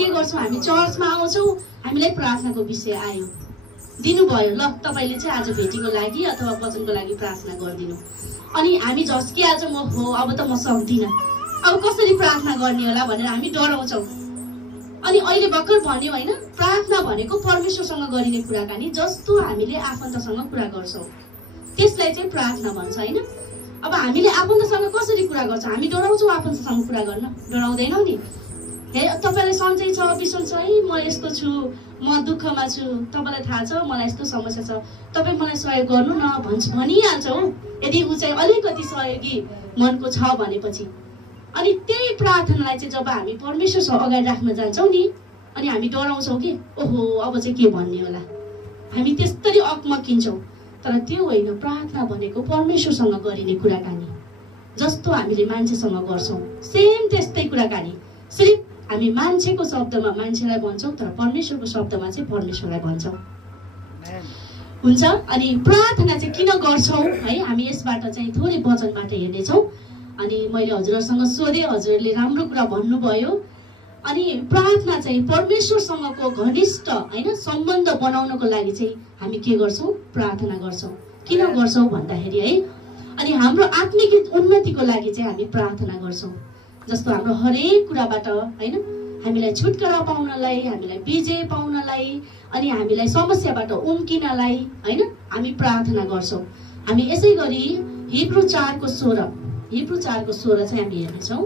के गर्छौं हामी चर्चमा आउँछौं हामीलाई प्रार्थनाको विषय आयो दिनुभयो ल तपाईले चाहिँ आज भेटीको लागि अथवा वचनको लागि प्रार्थना गर्दिनु अनि हामी झस्के आज म हो अब त म सक्दिन अब कसरी प्रार्थना गर्ने होला भनेर हामी डराउँछौं अनि अहिले भर्खर भन्यो हैन प्रार्थना भनेको परमेश्वरसँग गरिने कुराकानी जस्तो हामीले आफन्तसँग कुरा गर्छौं त्यसलाई चाहिँ प्रार्थना भन्छ हैन अब हामीले आफन्तसँग कसरी कुरा गर्छौं हामी डराउँछौं आफन्तसँग कुरा गर्न डराउँदैनौ नि हे तपाईलाई सन्चै छ बिसन्च छ है म यस्तो छु म दुःखमा छु तपाईलाई थाहा छ मलाई यस्तो समस्या छ तपाई मलाई सहयोग गर्नु न भनिहाल्छ हो यदि उ चाहिँ अलिकति सहयोगी मनको छ भनेपछि अनि त्यही प्रार्थनालाई चाहिँ जब हामी परमेश्वरसँग अगाडि राख्न जान्छौं नि अनि हामी डराउँछौं कि ओहो अब चाहिँ के भन्ने होला हामी त्यस्तरी अकमकिन्छौं तर त्यो होइन प्रार्थना भनेको परमेश्वरसँग गरिने कुराकानी जस्तो हामीले मान्छेसँग गर्छौं सेम त्यस्तै कुराकानी सिर्फ हामी मान्छेको शब्दमा मान्छेलाई भन्छौं तर परमेश्वरको शब्दमा चाहिँ परमेश्वरलाई भन्छौं हुन्छ अनि प्रार्थना चाहिँ किन गर्छौं है हामी यसबाट चाहिँ थोरै वचनबाट हेर्ने छौं अनि मैले हजुरहरुसँग सोधे हजुरले राम्रो कुरा भन्नुभयो अनि प्रार्थना चाहिँ परमेश्वरसँगको घनिष्ठ हैन सम्बन्ध बनाउनको लागि चाहिँ हामी के गर्छौं प्रार्थना गर्छौं किन गर्छौं भन्दाखेरि है अनि हाम्रो आत्मिक उन्नतिको लागि चाहिँ हामी प्रार्थना गर्छौं जस्तो हाम्रो हरेक कुराबाट हैन हामीलाई छुटकारा पाउनलाई हामीलाई विजय पाउनलाई अनि हामीलाई समस्याबाट उम्किनलाई हैन हामी प्रार्थना गर्छौं हामी यसैगरी हिब्रू 4 को 16 चाहिँ हामी हेर्ने छौं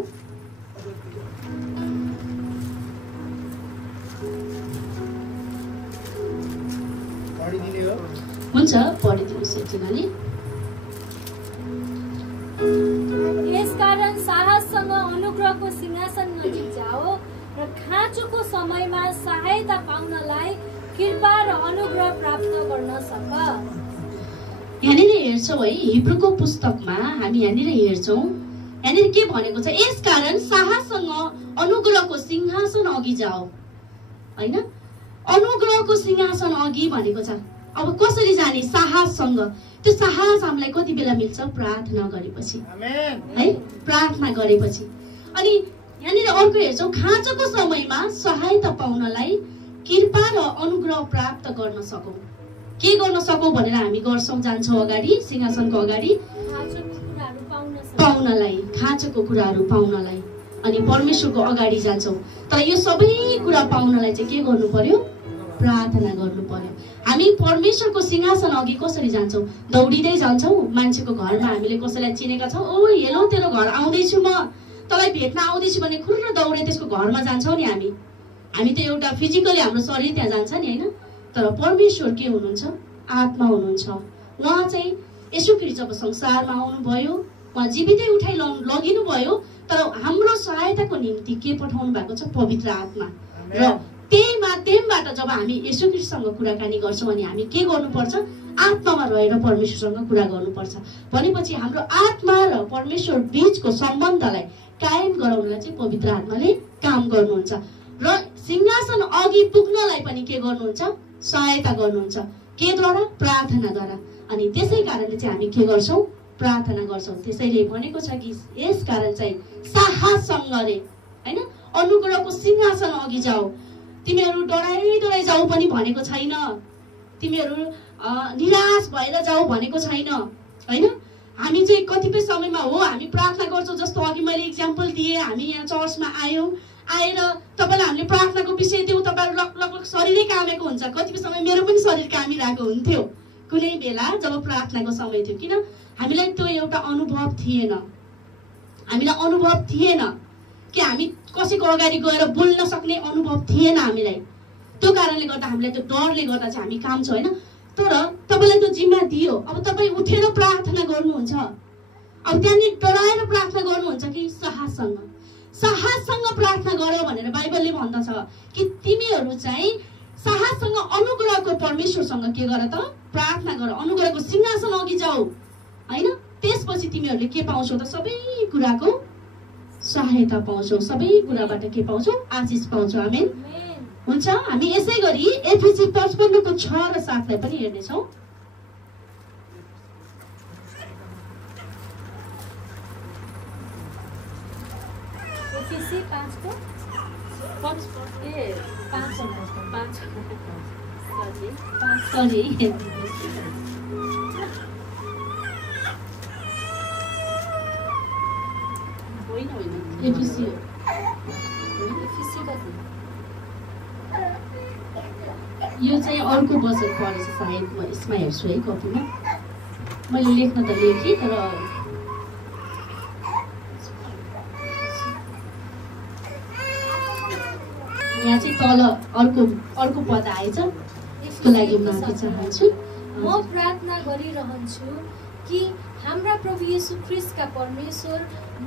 हुन्छ पढिदिनुस् यतिनाले यसकारण साहससँग अनुग्रहको सिंहासन नजिक जाओ र खाँचोको समयमा सहायता पाउनलाई कृपा र अनुग्रह प्राप्त गर्न सक। यहाँनिर हेर्छौं है हिब्रूको पुस्तकमा हामी यहाँनिर हेर्छौं यहाँनिर के भनेको छ यसकारण साहससँग अनुग्रहको सिंहासन अघि जाओ हैन अनुग्रहको सिंहासन अघि भनेको छ अब कसरी जाने साहससँग त्यो साहस हामीलाई कति बेला मिल्छ प्रार्थना गरेपछि है प्रार्थना गरेपछि अनि यहाँनिर अर्को हेर्छौं खाँचोको समयमा सहायता पाउनलाई कृपा र अनुग्रह प्राप्त गर्न सकौं के गर्न सकौं भनेर हामी गर्छौं जान्छौं अगाडि सिंहासनको अगाडि पाउनलाई खाँचोको कुराहरू पाउनलाई अनि परमेश्वरको अगाडि जान्छौं तर यो सबै कुरा पाउनलाई चाहिँ के गर्नु पर्यो प्रार्थना गर्नु पर्यो हामी परमेश्वरको सिंहासन अघि कसरी जान्छौं दौडिदै जान्छौं मान्छेको घरमा हामीले कसैलाई चिनेका छौं ओ हेलो तेरो घर आउँदै छु म तँलाई भेट्न आउँदै छु भने खुर्र दौडे त्यसको घरमा जान्छौं नि हामी त एउटा फिजिकली हाम्रो शरीर त्यहाँ जान्छ नि हैन तर परमेश्वर के हुनुहुन्छ आत्मा हुनुहुन्छ उहाँ चाहिँ यसो ख्रीष्ट जब संसारमा आउनु भयो उहाँ जीवितै उठाइ लगिनु भयो तर हाम्रो सहायताको निम्ति के पठाउनु भएको छ पवित्र आत्मा र त्यही माध्यमबाट जब हामी येशू ख्रीष्टसँग कुराकानी गर्छौं अनि हामी के गर्नुपर्छ आत्मामा रहेर परमेश्वरसँग कुरा गर्नुपर्छ भनेपछि हाम्रो आत्मा र परमेश्वर बीचको सम्बन्धलाई कायम गराउनलाई चाहिँ पवित्र आत्माले काम गर्नुहुन्छ र सिंहासन अघि पुग्नलाई पनि के गर्नुहुन्छ सहायता गर्नुहुन्छ केद्वारा प्रार्थनाद्वारा अनि त्यसै कारणले चाहिँ हामी के गर्छौं प्रार्थना गर्छौं त्यसैले भनेको छ कि यस कारण चाहिँ साहससँग रे हैन अनुग्रहको सिंहासन अघि जाऊ तिमीहरू डराइ जाऊ पनि भनेको छैन तिमीहरू निराश भएर जाऊ भनेको छैन हैन हामी चाहिँ कतिपय समयमा हो हामी प्रार्थना गर्छौं जस्तो अघि मैले एक्जाम्पल दिए हामी यहाँ चर्चमा आएर तपाईलाई हामीले प्रार्थनाको विषय दिउँ तपाईहरु लगभग शरीरै कामेको हुन्छ कतिपय समय मेरो पनि शरीर कामिरहेको हुन्थ्यो कुनै बेला जब प्रार्थनाको समय थियो किन हामीलाई त्यो एउटा अनुभव थिएन कि हामी कसैको अगाडि गएर बोल्न सक्ने अनुभव थिएन हामीलाई त्यो कारणले गर्दा हामीलाई त्यो डरले गर्दा चाहिँ हामी काम छ हैन तर तपाईलाई त्यो जिम्मा दियो अब तपाई उठेर प्रार्थना गर्नुहुन्छ अब त्यहाँनि डराएर प्रार्थना गर्नुहुन्छ कि साहससँग प्रार्थना गर भनेर बाइबलले भन्दछ कि तिमीहरू चाहिँ साहससँग अनुग्रहको परमेश्वरसँग के गर त प्रार्थना गर अनुग्रहको सिंहासन अघि जाऊ हैन त्यसपछि तिमीहरूले के पाउँछौ त सबै कुराको सहायता पाउँछौ सबै कुराबाट के पाउँछौ आशिष पाउँछौ आमेन हुन्छ हामी यसैगरी एफिसी 55 को 6 र 7 लाई पनि हेर्ने छौं एफिसी 5 को 5 ए एफिसी हो। यो चाहिँ अर्को वचन पढेछ सायद, म यसमा हेर्छु है कपीमा। मैले लेख्न त लेखेँ तर यहाँ चाहिँ तल अर्को पद आएछ, यसको लागि माफी चाहन्छु। म प्रार्थना गरिरहन्छु कि हाम्रा प्रभु येशू ख्रीष्टका परमेश्वर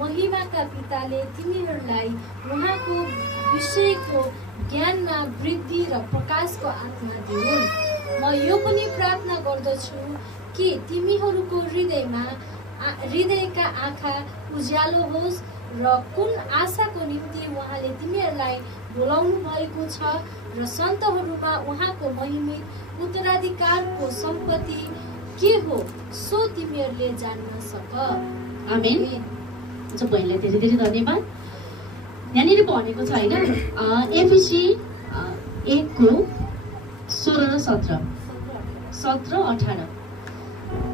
महिमाका पिताले तिमीहरूलाई उहाँको विषयको ज्ञानमा वृद्धि र प्रकाशको आत्मा दिउन्। म यो पनि प्रार्थना गर्दछु कि तिमीहरूको हृदयका आँखा उज्यालो होस् र कुन आशाको निम्ति उहाँले तिमीहरूलाई बोलाउनु भएको छ र सन्तहरूमा उहाँको महिमित उत्तराधिकारको सम्पत्ति के हो सो तिमीहरूले जान्न सक। आमेन। जो बहिनीलाई धेरै धेरै धन्यवाद। यहाँनिर भनेको छ होइन, एफिसी 1:16-17-18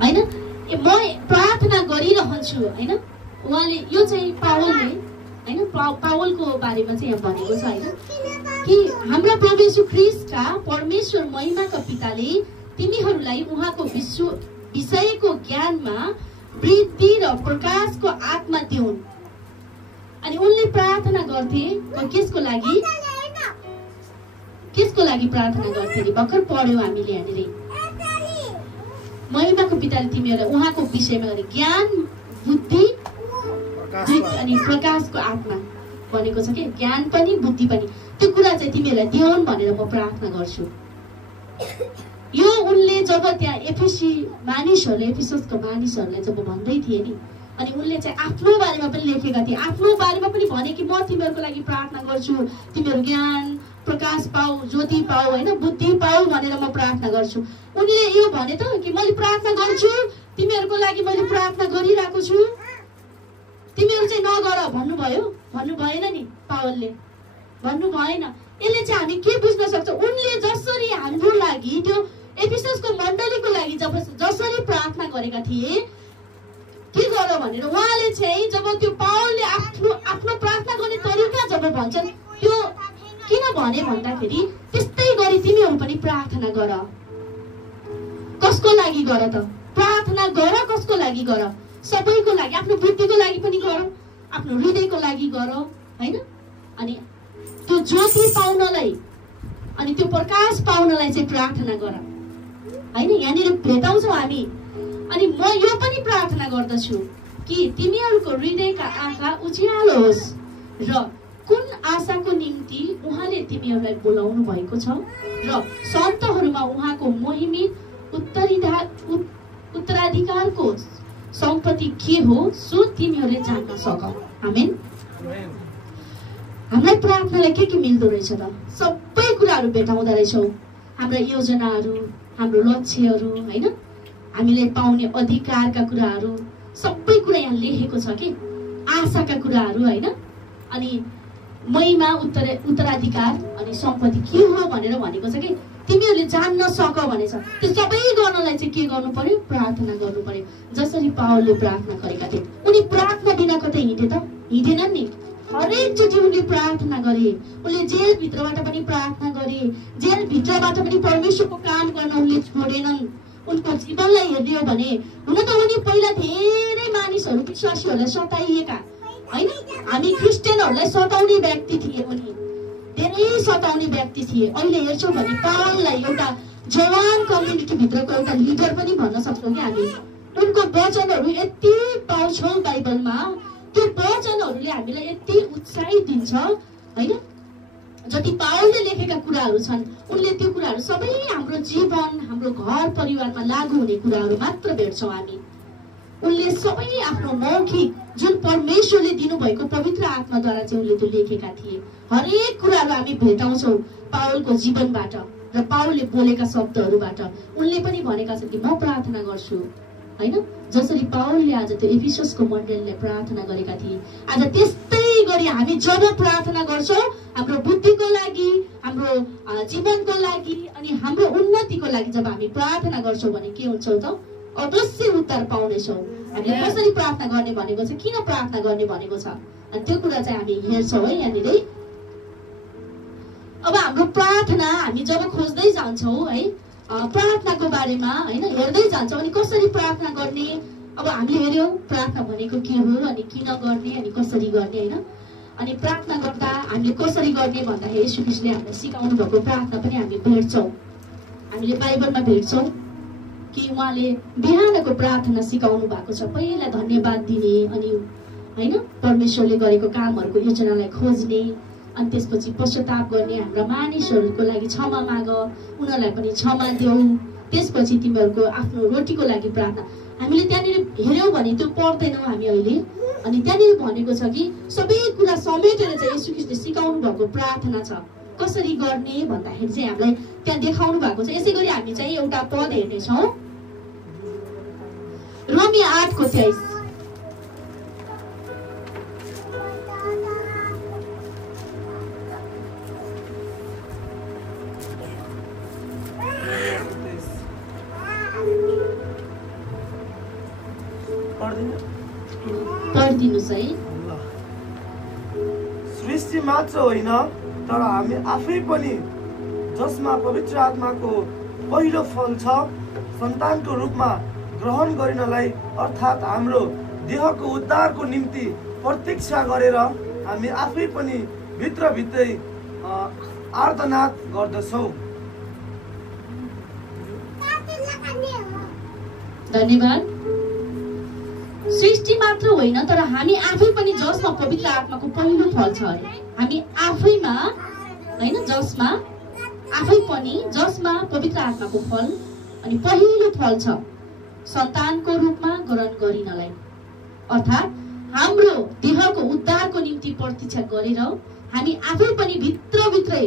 होइन, म प्रार्थना गरिरहन्छु होइन। उहाँले यो चाहिँ पावलले होइन, पावलको बारेमा चाहिँ यहाँ भनेको छ होइन कि हाम्रा प्रभु येशू ख्रीष्टका परमेश्वर महिमाका पिताले तिमीहरूलाई उहाँको विषयको ज्ञानमा वृद्धि र प्रकाशको आत्मा दिउन्। अनि उनले प्रार्थना गर्थे केसको लागि प्रार्थना गर्थे नि भर्खर पढ्यौँ हामीले यहाँनिर। महिमाको पिताले तिमीहरूलाई उहाँको विषयमा ज्ञान बुद्धि अनि प्रकाशको आत्मा भनेको छ कि ज्ञान पनि बुद्धि पनि, त्यो कुरा चाहिँ तिमीहरूलाई दिउन् भनेर म प्रार्थना गर्छु। यो उनले जब त्यहाँ एफिससको मानिसहरूलाई जब भन्दै थिए नि, अनि उनले चाहिँ आफ्नो बारेमा पनि लेखेका थिए, आफ्नो बारेमा पनि भने कि म तिमीहरूको लागि प्रार्थना गर्छु, तिमीहरू ज्ञान प्रकाश पाऊ, ज्योति पाऊ होइन, बुद्धि पाऊ भनेर म प्रार्थना गर्छु। उनले यो भने त कि मैले प्रार्थना गर्छु, तिमीहरूको लागि मैले प्रार्थना गरिरहेको छु, तिमीहरू चाहिँ नगर भन्नु भएन नि, पावलले भन्नु भएन। यसले चाहिँ हामी के बुझ्न सक्छौँ, उनले जसरी हाम्रो लागि त्यो एफिससको मण्डलीको लागि जसरी प्रार्थना गरेका थिए के गर भनेर, उहाँले चाहिँ जब त्यो पावलले आफ्नो प्रार्थना गर्ने तरिका जब भन्छन् त्यो किन भने भन्दाखेरि त्यस्तै गरी तिमीहरू पनि प्रार्थना गर। कसको लागि गर त? प्रार्थना गर, कसको लागि गर? सबैको लागि, आफ्नो बुद्धिको लागि पनि गर, आफ्नो हृदयको लागि गर होइन। अनि त्यो ज्योति पाउनलाई अनि त्यो प्रकाश पाउनलाई चाहिँ प्रार्थना गर होइन। यहाँनिर भेटाउँछौँ हामी। अनि म यो पनि प्रार्थना गर्दछु कि तिमीहरूको हृदयका आँखा उज्यालो होस् र कुन आशाको निम्ति उहाँले तिमीहरूलाई बोलाउनु भएको छ र सन्तहरूमा उहाँको महिमित उत्तराधिकारको सम्पत्ति के हो सो तिमीहरूले जान्न सक। आमेन। हामीलाई प्रार्थनालाई के मिल्दो रहेछ त? सबै कुराहरू भेटाउँदो रहेछौँ, हाम्रा योजनाहरू, हाम्रो लक्ष्यहरू होइन, हामीले पाउने अधिकारका कुराहरू, सबै कुरा यहाँ लेखेको छ कि आशाका कुराहरू होइन। अनि महिमा उत्तराधिकार अनि सम्पत्ति के हो भनेर भनेको छ कि तिमीहरूले जान्न सक भनेछ। त्यो सबै गर्नलाई चाहिँ के गर्नु पर्यो? प्रार्थना गर्नु पर्यो। जसरी पावलले प्रार्थना गरेका थिए, उनी प्रार्थना बिना कतै हिँडे त? हिँडेनन् नि। हरेकचोटि उनले प्रार्थना गरे। उनले जेलभित्रबाट पनि प्रार्थना गरे, जेलभित्रबाट पनि परमेश्वरको काम गर्न उनले छोडेनन्। उनको जीवनलाई हेर्ने हो भने हुन त उनी पहिला धेरै मानिसहरू विश्वासीहरूलाई सताइएका होइन, हामी क्रिस्चियनहरूलाई सताउने व्यक्ति थिए, उनी धेरै सताउने व्यक्ति थिए। अहिले हेर्छौँ भने पावललाई एउटा जवान कम्युनिटीभित्रको एउटा लिडर पनि भन्न सक्छौँ कि हामी। उनको वचनहरू यति पाउँछौँ बाइबलमा, त्यो वचनहरूले हामीलाई यति उत्साहित दिन्छ होइन। जति पावलले लेखेका कुराहरू छन् उनले त्यो कुराहरू सबै हाम्रो जीवन, हाम्रो घर परिवारमा लागू हुने कुराहरू मात्र भेट्छौँ हामी। उनले सबै आफ्नो मौखिक जुन परमेश्वरले दिनुभएको पवित्र आत्माद्वारा चाहिँ उनले त्यो लेखेका थिए। हरेक कुराहरू हामी भेटाउँछौँ पावलको जीवनबाट र पावलले बोलेका शब्दहरूबाट। उनले पनि भनेका छन् कि म प्रार्थना गर्छु होइन। जसरी पावलले आज त्यो एफिससको मण्डलीले प्रार्थना गरेका थिए, आज त्यस्तै गरी हामी जब प्रार्थना गर्छौँ हाम्रो बुद्धिको लागि, हाम्रो हाम्रो जीवनको लागि अनि हाम्रो उन्नतिको लागि जब हामी प्रार्थना गर्छौँ भने के हुन्छ त अवश्य उत्तर पाउनेछौँ। हामीले कसरी प्रार्थना गर्ने भनेको छ, किन प्रार्थना गर्ने भनेको छ, अनि त्यो कुरा चाहिँ हामी हेर्छौँ है यहाँनिर। अब हाम्रो प्रार्थना हामी जब खोज्दै जान्छौँ है प्रार्थनाको बारेमा होइन हेर्दै जान्छौँ अनि कसरी प्रार्थना गर्ने, अब हामीले हेऱ्यौँ प्रार्थना भनेको के हो अनि किन गर्ने अनि कसरी गर्ने होइन। अनि प्रार्थना गर्दा हामीले कसरी गर्ने भन्दाखेरि येशू ख्रीष्टले हामीलाई सिकाउनु भएको प्रार्थना पनि हामी भेट्छौँ, हामीले बाइबलमा भेट्छौँ कि उहाँले बिहानको प्रार्थना सिकाउनु भएको छ। पहिला धन्यवाद दिने अनि होइन परमेश्वरले गरेको कामहरूको योजनालाई खोज्ने अनि त्यसपछि पश्चाताप गर्ने, हाम्रा मानिसहरूको लागि क्षमा माग, उनीहरूलाई पनि क्षमा देऊ, त्यसपछि तिमीहरूको आफ्नो रोटीको लागि प्रार्थना। हामीले त्यहाँनिर हेऱ्यौँ भने त्यो पढ्दैनौँ हामी अहिले, अनि त्यहाँनिर भनेको छ कि सबै कुरा समेटेर चाहिँ येशू ख्रीष्टले सिकाउनु भएको प्रार्थना छ। कसरी गर्ने भन्दाखेरि चाहिँ हामीलाई त्यहाँ देखाउनु भएको छ। यसै गरी हामी चाहिँ एउटा पद हेर्नेछौँ, रोमी 8:23। पढिदिनुहोस् है। सृष्टि मात्र होइन तर हामी आफै पनि जसमा पवित्र आत्माको पहिलो फल छ सन्तानको रूपमा ग्रहण गरिनलाई अर्थात् हाम्रो देहको उद्धारको निम्ति प्रतीक्षा गरेर हामी आफै पनि भित्रभित्रै आर्तनाद गर्दछौँ। धन्यवाद। सृष्टि मात्र होइन तर हामी आफै पनि जसमा पवित्र आत्माको पहिलो फल छ अरे हामी आफैमा होइन जसमा आफै पनि जसमा पवित्र आत्माको फल अनि पहिलो फल छ सन्तानको रूपमा ग्रहण गरिनलाई अर्थात् हाम्रो देहको उद्धारको निम्ति प्रतीक्षा गरेर हामी आफै पनि भित्रभित्रै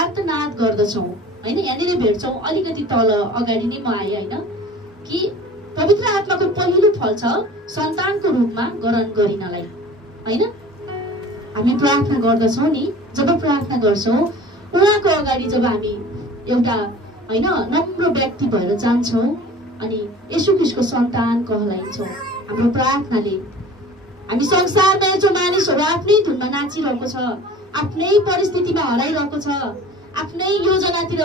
आर्तनाद गर्दछौँ होइन। यहाँनिर भेट्छौँ अलिकति तल अगाडि नै म आएँ होइन कि पवित्र आत्माको पहिलो फल छ सन्तानको रूपमा ग्रहण गरिनलाई होइन। हामी प्रार्थना गर्दछौँ नि, जब प्रार्थना गर्छौँ उहाँको अगाडि जब हामी एउटा होइन नम्र व्यक्ति भएर जान्छौँ अनि येशू ख्रीष्टको सन्तान कहलाइन्छौँ हाम्रो प्रार्थनाले। हामी संसारमा जो मानिसहरू आफ्नै धुनमा नाचिरहेको छ, आफ्नै परिस्थितिमा हराइरहेको छ, आफ्नै योजनातिर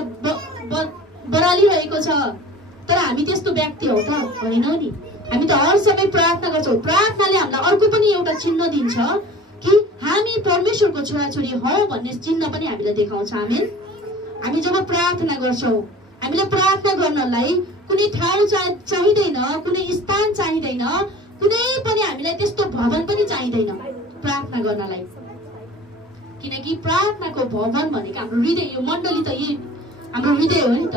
बरालिरहेको छ, तर हामी त्यस्तो व्यक्ति हौ त होइनौ नि। हामी त हर समय प्रार्थना गर्छौँ। प्रार्थनाले हामीलाई अर्को पनि एउटा चिन्ह दिन्छ कि हामी परमेश्वरको छोराछोरी हौ भन्ने चिन्ह पनि हामीलाई देखाउँछ। हामी जब प्रार्थना गर्छौँ हामीलाई प्रार्थना गर्नलाई कुनै ठाउँ चाहिँदैन, कुनै स्थान चाहिँदैन, कुनै पनि हामीलाई त्यस्तो भवन पनि चाहिँदैन प्रार्थना गर्नलाई, किनकि प्रार्थनाको भवन भनेको हाम्रो हृदय। यो मण्डली त यही हाम्रो हृदय हो नि त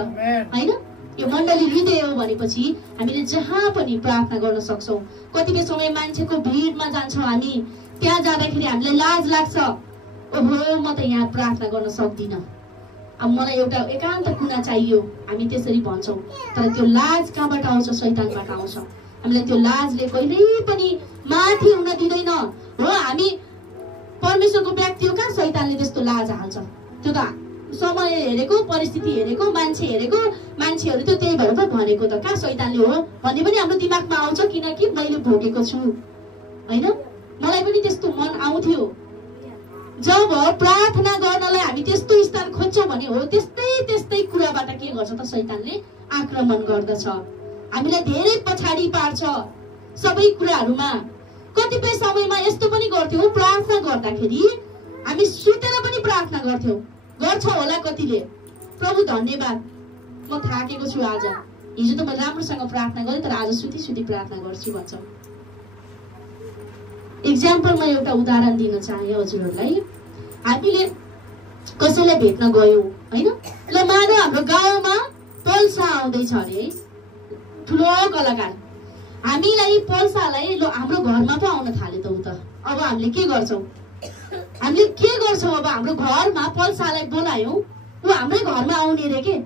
होइन। यो मण्डली हृदय हो भनेपछि हामीले जहाँ पनि प्रार्थना गर्न सक्छौँ। कतिपय समय मान्छेको भिडमा जान्छौँ हामी, त्यहाँ जाँदाखेरि हामीलाई लाज लाग्छ, ओहो म त यहाँ प्रार्थना गर्न सक्दिनँ, अब मलाई एउटा एकान्त कुना चाहियो, हामी त्यसरी भन्छौँ। तर त्यो लाज कहाँबाट आउँछ? शैतानबाट आउँछ। हामीलाई त्यो लाजले कहिल्यै पनि माथि हुन दिँदैन हो। हामी परमेश्वरको व्यक्ति हो, कहाँ शैतानले त्यस्तो लाज हाल्छ? त्यो त समय हेरेको, परिस्थिति हेरेको, मान्छे हेरेको, मान्छेहरू त त्यही भएर त भनेको त, कहाँ शैतानले हो भन्ने पनि हाम्रो दिमागमा आउँछ, किनकि मैले भोगेको छु होइन। मलाई पनि त्यस्तो मन आउँथ्यो। जब प्रार्थना गर्नलाई हामी त्यस्तो स्थान खोज्छौँ भने हो त्यस्तै कुराबाट के गर्छ त शैतानले आक्रमण गर्दछ, हामीलाई धेरै पछाडि पार्छ सबै कुराहरूमा। कतिपय समयमा यस्तो पनि गर्थ्यौँ प्रार्थना गर्दाखेरि हामी सुतेर पनि प्रार्थना गर्थ्यौँ, गर्छ होला कतिले। प्रभु धन्यवाद म थाकेको छु आज, हिजो त मैले राम्रोसँग प्रार्थना गरेँ तर आज सुती प्रार्थना गर्छु भन्छ। इक्जाम्पलमा एउटा उदाहरण दिन चाहे हजुरहरूलाई। हामीले कसैलाई भेट्न गयौँ होइन, ल मानव हाम्रो गाउँमा पल्सा आउँदैछ अरे ठुलो कलाकार, हामीलाई पल्सालाई ल हाम्रो घरमा पो आउन थाल्यो त उ त। अब हामीले के गर्छौँ? अब हाम्रो घरमा पल्सालाई बोलायौँ, ऊ हाम्रै घरमा आउने रे के,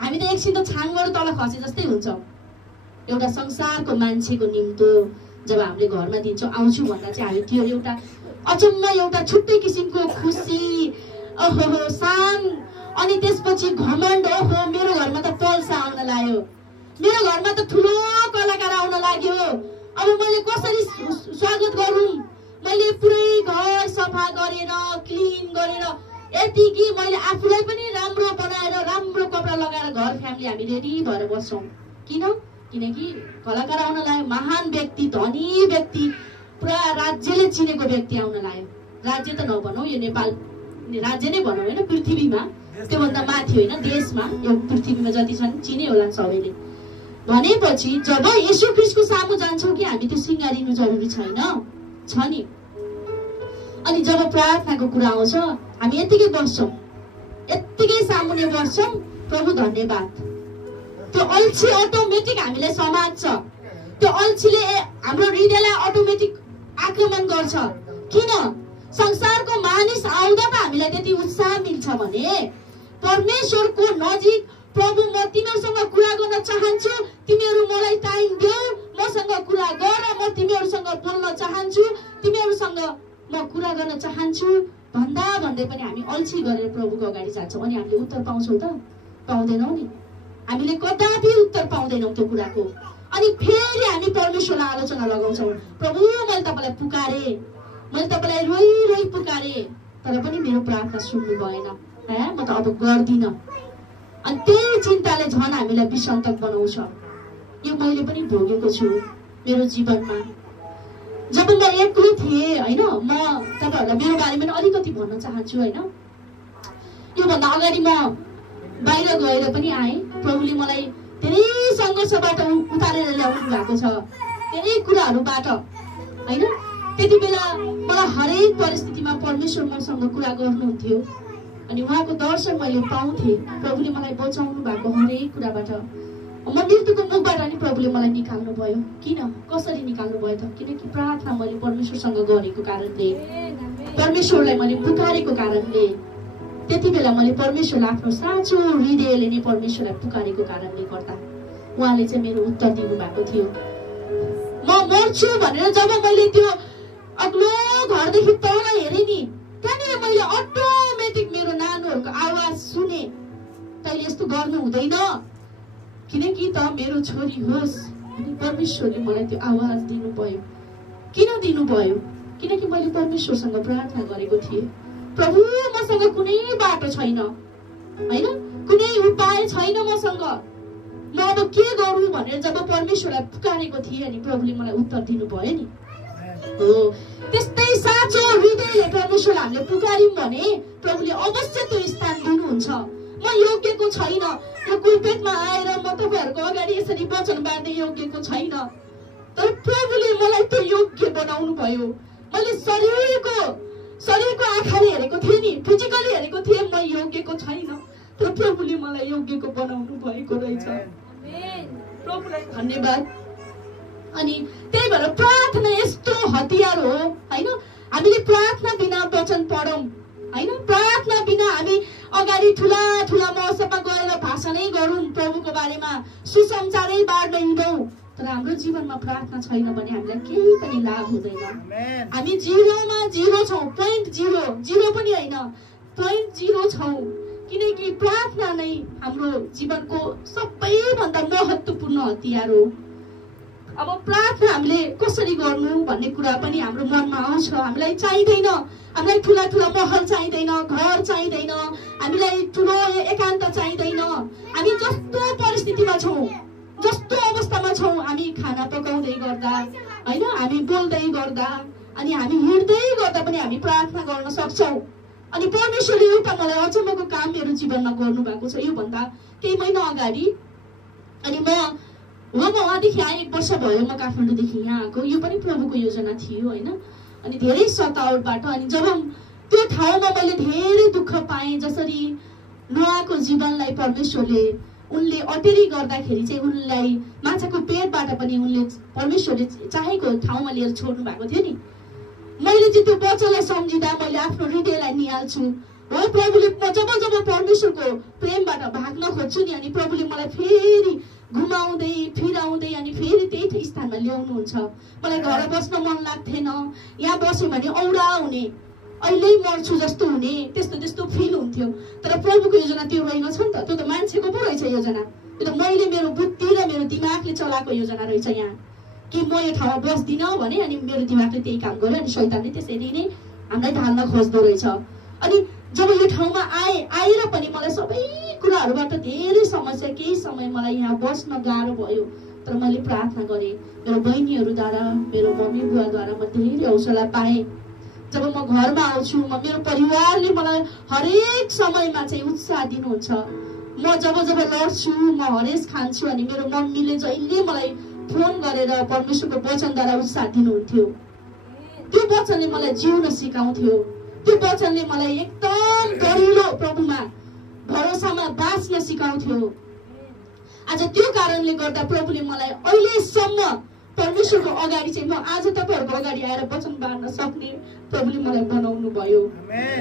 हामी त एकछिन त छाङबाट तल खसे जस्तै हुन्छ। एउटा संसारको मान्छेको निम्तो जब हामीले घरमा दिन्छौँ आउँछु भन्दा चाहिँ हामी त्यो एउटा अचम्म, एउटा छुट्टै किसिमको खुसी, ओहो शान अनि त्यसपछि घमण्ड, ओहो मेरो घरमा त पल्सा आउन लाग्यो, मेरो घरमा त ठुलो कलाकार आउन लाग्यो, अब मैले कसरी स्वागत गरौँ, मैले पुरै घर सफा गरेर क्लिन गरेर यति कि मैले आफूलाई पनि राम्रो बनाएर राम्रो कपडा लगाएर घर फ्यामिली हामी रेडी भएर बस्छौँ। किनकि कलाकार आउन लाग्यो, महान व्यक्ति, धनी व्यक्ति, पुरा राज्यले चिनेको व्यक्ति आउन लाग्यो। राज्य त नभनौँ, यो नेपाल राज्य नै भनौँ होइन, पृथ्वीमा त्योभन्दा माथि होइन, देशमा यो पृथ्वीमा जति छन् चिने होला सबैले। भनेपछि जब येशू ख्रीष्टको सामु जान्छौँ कि हामी त्यो सिँगारिनु जरुरी छैन, छ नि। अनि जब प्रार्थनाको कुरा आउँछ हामी यत्तिकै बस्छौँ, यत्तिकै सामुने बस्छौँ, प्रभु धन्यवाद। त्यो अल्छी अटोमेटिक हामीलाई समात्छ, त्यो अल्छीले हाम्रो हृदयलाई अटोमेटिक आक्रमण गर्छ। किन? संसारको मानिस आउँदा त हामीलाई त्यति उत्साह मिल्छ भने परमेश्वरको नजिक, प्रभु म तिमीहरूसँग कुरा गर्न चाहन्छु, तिमीहरू मलाई टाइम देऊ, मसँग कुरा गर, म तिमीहरूसँग बोल्न चाहन्छु, तिमीहरूसँग म कुरा गर्न चाहन्छु भन्दै पनि हामी अल्छी गरेर प्रभुको अगाडि जान्छौँ। अनि हामीले उत्तर पाउँछौँ त? पाउँदैनौँ नि, हामीले कदापि उत्तर पाउँदैनौँ त्यो कुराको। अनि फेरि हामी परमेश्वरलाई आलोचना लगाउँछौँ, प्रभु मैले तपाईँलाई पुकारे, मैले तपाईँलाई रोइ पुकारे, तर पनि मेरो प्रार्थना सुन्नु भएन, म त अब गर्दिनँ। अनि त्यही चिन्ताले झन् हामीलाई विसन्तक बनाउँछ। यो मैले पनि भोगेको छु मेरो जीवनमा। जब म एक्लै थिएँ होइन, म तपाईँहरूलाई मेरो बारेमा अलिकति भन्न चाहन्छु होइन। योभन्दा अगाडि म बाहिर गएर पनि आएँ, प्रभुले मलाई धेरै सङ्घर्षबाट उतारेर ल्याउनु भएको छ, धेरै कुराहरूबाट होइन। त्यति बेला मलाई हरेक परिस्थितिमा परमेश्वर मसँग कुरा गर्नुहुन्थ्यो अनि उहाँको दर्शन मैले पाउँथेँ। प्रभुले मलाई बचाउनु भएको हरेक कुराबाट। म मृत्युको मुखबाट नि प्रभुले मलाई निकाल्नु भयो। किन? कसरी निकाल्नु भयो त? किनकि प्रार्थना मैले परमेश्वरसँग गरेको कारणले, परमेश्वरलाई मैले पुकारेको कारणले, त्यति बेला मैले परमेश्वरलाई आफ्नो साँचो हृदयले नै परमेश्वरलाई पुकारेको कारणले गर्दा उहाँले चाहिँ मेरो उत्तर दिनुभएको थियो। म मर्छु भनेर जब मैले त्यो अग्लो घरदेखि तल हेरेँ नि, त्यहाँनिर मैले अटोमेटिक मेरो नानीहरूको आवाज सुने, तैँले यस्तो गर्नु हुँदैन, किनकि त मेरो छोरी होस्। अनि परमेश्वरले मलाई त्यो आवाज दिनुभयो। किन दिनुभयो? किनकि मैले परमेश्वरसँग प्रार्थना गरेको थिएँ, प्रभु मसँग कुनै बाटो छैन होइन, कुनै उपाय छैन मसँग, म अब के गरौँ भनेर जब परमेश्वरलाई पुकारेको थिएँ अनि प्रभुले मलाई उत्तर दिनुभयो नि। हो, त्यस्तै साँचो हृदयले परमेश्वरलाई हामीले पुकार्यौँ भने प्रभुले अवश्य त्यो स्थान दिनुहुन्छ। म योग्यको छैन, यो कुलपेटमा आएर म तपाईँहरूको अगाडि यसरी वचन बाँड्ने योग्यको छैन, तर प्रभुले मलाई त्यो योग्य बनाउनु भयो। मैले शरीरको आँखाले हेरेको थिएँ नि, फिजिकली हेरेको थिएँ म योग्यको छैन, तर प्रभुले मलाई योग्यको बनाउनु भएको रहेछ। प्रभुलाई धन्यवाद। अनि त्यही भएर प्रार्थना यस्तो हतियार हो होइन। हामीले प्रार्थना बिना वचन पढौँ होइन, प्रार्थना बिना हामी अगाडि ठुला महसभा गएर भाषणै गरौँ, प्रभुको बारेमा सुसमाचारै बाँड्न हिँडौँ, तर हाम्रो जीवनमा प्रार्थना छैन भने हामीलाई केही पनि लाभ हुँदैन। हामी जिरोमा जिरो छौँ, 0.0 पनि होइन, 0.0 छौँ, किनकि प्रार्थना नै हाम्रो जीवनको सबैभन्दा महत्त्वपूर्ण हतियार हो। अब प्रार्थना हामीले कसरी गर्नु भन्ने कुरा पनि हाम्रो मनमा आउँछ। हामीलाई चाहिँदैन, हामीलाई ठुला महल चाहिँदैन, घर चाहिँदैन, हामीलाई ठुलो एकान्त चाहिँदैन। हामी जस्तो परिस्थितिमा छौँ, जस्तो अवस्थामा छौँ, हामी खाना पकाउँदै गर्दा होइन, हामी बोल्दै गर्दा अनि हामी हिँड्दै गर्दा पनि हामी प्रार्थना गर्न सक्छौँ। अनि परमेश्वरले एउटा मलाई अचम्मको काम मेरो जीवनमा गर्नुभएको छ योभन्दा केही महिना अगाडि। अनि म उहाँदेखि आए 1 वर्ष भयो म काठमाडौँदेखि यहाँ आएको। यो पनि प्रभुको योजना थियो होइन। अनि धेरै सतावटबाट अनि जब त्यो ठाउँमा मैले धेरै दुःख पाएँ, जसरी नोआको जीवनलाई परमेश्वरले उनले अटेरी गर्दाखेरि चाहिँ उनलाई माछाको पेटबाट पनि उनले परमेश्वरले चाहेको ठाउँमा लिएर छोड्नु भएको थियो नि। मैले चाहिँ त्यो वचनलाई सम्झिँदा मैले आफ्नो हृदयलाई निहाल्छु। हो, प्रभुले जब परमेश्वरको प्रेमबाट भाग्न खोज्छु नि, अनि प्रभुले मलाई फेरि घुमाउँदै फिराउँदै अनि फेरि त्यही स्थानमा ल्याउनुहुन्छ। मलाई घर बस्न मन लाग्थेन, यहाँ बस्यो भने औरा हुने, अहिले मर्छु जस्तो हुने त्यस्तो त्यस्तो फिल हुन्थ्यो। तर प्रभुको योजना त्यो रहेनछ नि त, त्यो त मान्छेको पो रहेछ योजना। त्यो त मैले मेरो बुद्धि र मेरो दिमागले चलाएको योजना रहेछ यहाँ, कि म यो ठाउँमा बस्दिनँ भने अनि मेरो दिमागले त्यही काम गर्यो अनि शैतानले त्यसरी नै हामीलाई ढाल्न खोज्दो रहेछ। अनि जब यो ठाउँमा आएर पनि मलाई सबै कुराहरूबाट धेरै समस्या, केही समय मलाई यहाँ बस्न गाह्रो भयो। तर मैले प्रार्थना गरेँ, मेरो बहिनीहरूद्वारा, मेरो मम्मी बुवाद्वारा म धेरै हौसला पाएँ। जब म घरमा आउँछु, मेरो परिवारले मलाई हरेक समयमा चाहिँ उत्साह दिनुहुन्छ। म जब लड्छु, म हरेस खान्छु अनि मेरो मम्मीले जहिले मलाई फोन गरेर परमेश्वरको वचनद्वारा उत्साह दिनुहुन्थ्यो। त्यो वचनले मलाई जिउन सिकाउँथ्यो। त्यो वचनले मलाई एकदम दरिलो प्रभुमा भरोसामा बाँच्न सिकाउँथ्यो। आज त्यो कारणले गर्दा प्रभुले मलाई अहिलेसम्म परमेश्वरको अगाडि चाहिँ म आज तपाईहरुको अगाडि आएर वचन बाँड्न सक्ने प्रभुले मलाई बनाउनु भयो।